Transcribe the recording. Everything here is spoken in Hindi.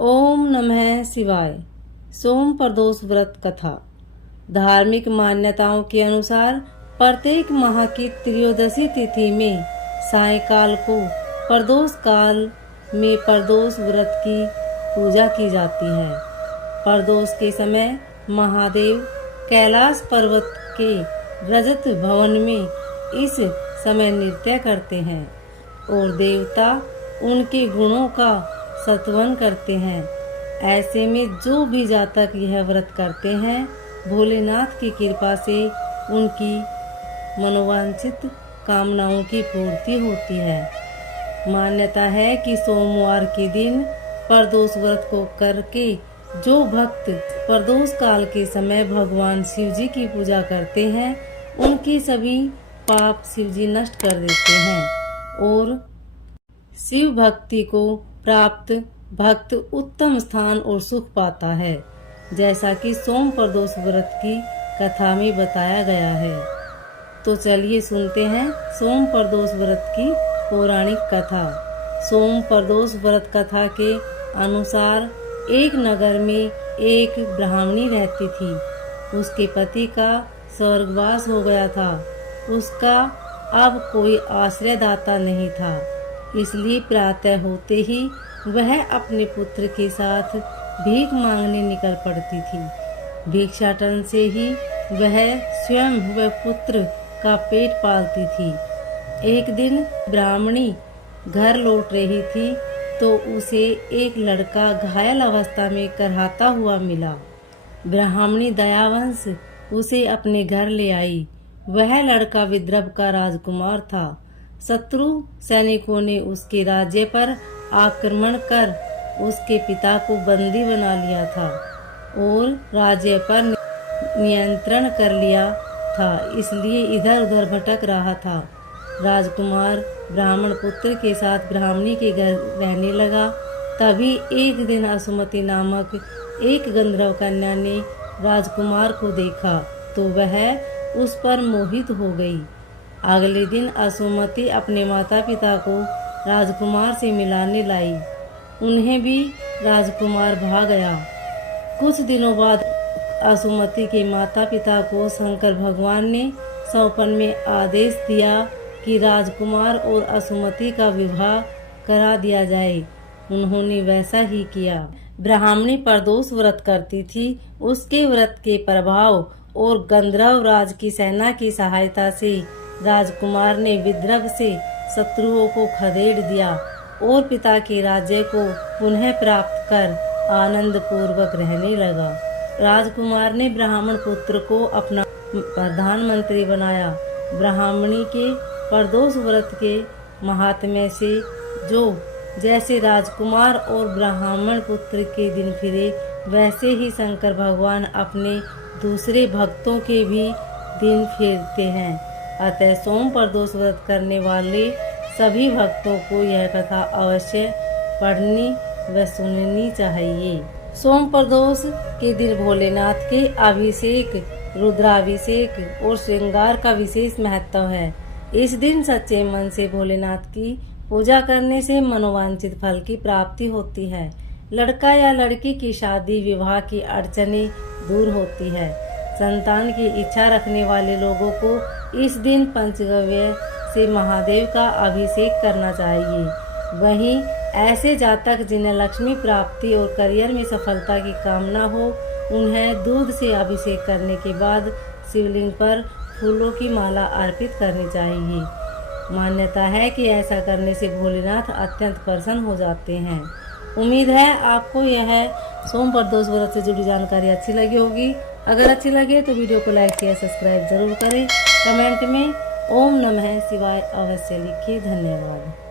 ओम नमः शिवाय। सोम प्रदोष व्रत कथा। धार्मिक मान्यताओं के अनुसार प्रत्येक माह की त्रयोदशी तिथि में सायंकाल को प्रदोष काल में प्रदोष व्रत की पूजा की जाती है। प्रदोष के समय महादेव कैलाश पर्वत के रजत भवन में इस समय नृत्य करते हैं और देवता उनके गुणों का स्तवन करते हैं। ऐसे में जो भी जातक यह व्रत करते हैं, भोलेनाथ की कृपा से उनकी मनोवांछित कामनाओं की पूर्ति होती है। मान्यता है कि सोमवार के दिन प्रदोष व्रत को करके जो भक्त प्रदोष काल के समय भगवान शिव जी की पूजा करते हैं, उनकी सभी पाप शिव जी नष्ट कर देते हैं और शिव भक्ति को प्राप्त भक्त उत्तम स्थान और सुख पाता है, जैसा कि सोम प्रदोष व्रत की कथा में बताया गया है। तो चलिए सुनते हैं सोम प्रदोष व्रत की पौराणिक कथा। सोम प्रदोष व्रत कथा के अनुसार एक नगर में एक ब्राह्मणी रहती थी। उसके पति का स्वर्गवास हो गया था। उसका अब कोई आश्रयदाता नहीं था, इसलिए प्रातः होते ही वह अपने पुत्र के साथ भीख मांगने निकल पड़ती थी। भिक्षाटन से ही वह स्वयं व पुत्र का पेट पालती थी। एक दिन ब्राह्मणी घर लौट रही थी तो उसे एक लड़का घायल अवस्था में करहाता हुआ मिला। ब्राह्मणी दयावंश उसे अपने घर ले आई। वह लड़का विदर्भ का राजकुमार था। शत्रु सैनिकों ने उसके राज्य पर आक्रमण कर उसके पिता को बंदी बना लिया था और राज्य पर नियंत्रण कर लिया था, इसलिए इधर उधर भटक रहा था। राजकुमार ब्राह्मण पुत्र के साथ ब्राह्मणी के घर रहने लगा। तभी एक दिन असुमति नामक एक गंधर्व कन्या ने राजकुमार को देखा तो वह उस पर मोहित हो गई। अगले दिन असुमति अपने माता पिता को राजकुमार से मिलाने लाई। उन्हें भी राजकुमार भा गया। कुछ दिनों बाद असुमति के माता पिता को शंकर भगवान ने सौपन में आदेश दिया कि राजकुमार और असुमति का विवाह करा दिया जाए। उन्होंने वैसा ही किया। ब्राह्मणी प्रदोष व्रत करती थी। उसके व्रत के प्रभाव और गंधर्व राज की सेना की सहायता से राजकुमार ने विदर्भ से शत्रुओं को खदेड़ दिया और पिता के राज्य को पुनः प्राप्त कर आनंद पूर्वक रहने लगा। राजकुमार ने ब्राह्मण पुत्र को अपना प्रधानमंत्री बनाया। ब्राह्मणी के प्रदोष व्रत के महात्म्य से जो जैसे राजकुमार और ब्राह्मण पुत्र के दिन फिरे, वैसे ही शंकर भगवान अपने दूसरे भक्तों के भी दिन फेरते हैं। अतः सोम प्रदोष व्रत करने वाले सभी भक्तों को यह कथा अवश्य पढ़नी व सुननी चाहिए। सोम प्रदोष के दिन भोलेनाथ के अभिषेक, रुद्राभिषेक और श्रृंगार का विशेष महत्व है। इस दिन सच्चे मन से भोलेनाथ की पूजा करने से मनोवांछित फल की प्राप्ति होती है। लड़का या लड़की की शादी विवाह की अड़चनें दूर होती है। संतान की इच्छा रखने वाले लोगों को इस दिन पंचगव्य से महादेव का अभिषेक करना चाहिए। वहीं ऐसे जातक जिन्हें लक्ष्मी प्राप्ति और करियर में सफलता की कामना हो, उन्हें दूध से अभिषेक करने के बाद शिवलिंग पर फूलों की माला अर्पित करनी चाहिए। मान्यता है कि ऐसा करने से भोलेनाथ अत्यंत प्रसन्न हो जाते हैं। उम्मीद है आपको यह सोम प्रदोष व्रत से जुड़ी जानकारी अच्छी लगी होगी। अगर अच्छी लगे तो वीडियो को लाइक या सब्सक्राइब जरूर करें। कमेंट में ओम नमः शिवाय अवश्य लिखिए। धन्यवाद।